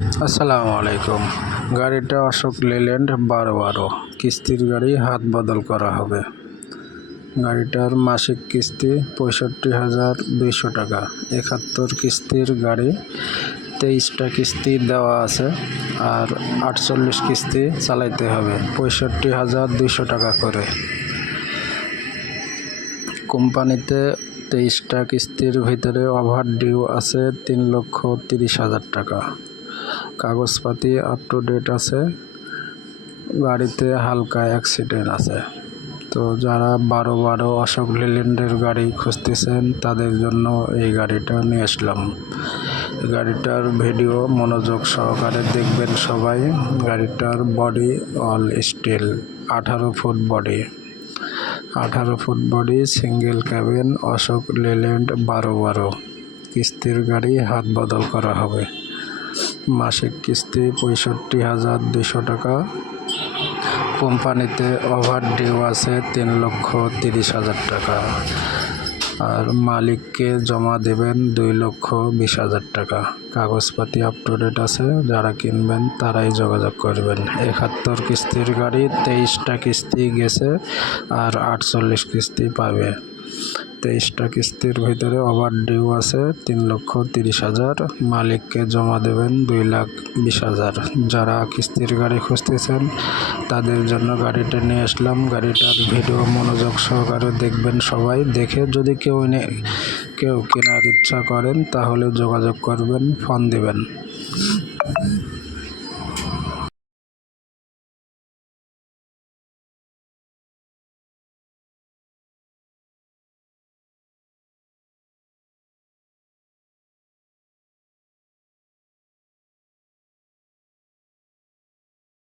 আসসালামু আলাইকুম গাড়িটা অশোক লেল্যান্ড বারো বারো। কিস্তির গাড়ি, হাত বদল করা হবে। গাড়িটার মাসিক কিস্তি পঁয়ষট্টি হাজার দুইশো টাকা। একাত্তর কিস্তির গাড়ি, তেইশটা কিস্তি দেওয়া আছে আর আটচল্লিশ কিস্তি চালাইতে হবে, পঁয়ষট্টি হাজার দুইশো টাকা করে। কোম্পানিতে তেইশটা কিস্তির ভিতরে ওভার ডিউ আছে তিন লক্ষ তিরিশ হাজার টাকা। কাগজপাতি আপ টু ডেট আছে। গাড়িতে হালকা অ্যাক্সিডেন্ট আছে। তো যারা বারো বারো অশোক লিল্যান্ডের গাড়ি খুঁজতেছেন, তাদের জন্য এই গাড়িটা নিয়ে আসলাম। গাড়িটার ভিডিও মনোযোগ সহকারে দেখবেন সবাই। গাড়িটার বডি অল স্টিল আঠারো ফুট বডি আঠারো foot body single cabin Ashok Leyland, বারো বারো। কিস্তির গাড়ি হাত বদল করা হবে। মাসিক কিস্তি পঁয়ষট্টি হাজার দুশো টাকা। কোম্পানিতে ওভার ডিউ আছে তিন লক্ষ তিরিশ হাজার টাকা। আর মালিককে জমা দেবেন দুই লক্ষ বিশ হাজার টাকা। কাগজপাতি আপ টু ডেট আছে, যারা কিনবেন তারাই যোগাযোগ করবেন। একাত্তর কিস্তির গাড়ি, তেইশটা কিস্তি গেছে আর আটচল্লিশ কিস্তি পাবে। তেইশটা কিস্তির ভিতরে ওভার ডিউ আছে তিন লক্ষ তিরিশ হাজার। মালিককে জমা দেবেন দুই লাখ বিশ হাজার। যারা কিস্তির গাড়ি খুঁজতেছেন, তাদের জন্য গাড়িটা নিয়ে আসলাম। গাড়িটার ভিডিও মনোযোগ সহকারে দেখবেন সবাই। দেখে যদি কেউ কেউ কেনার ইচ্ছা করেন, তাহলে যোগাযোগ করবেন, ফোন দিবেন।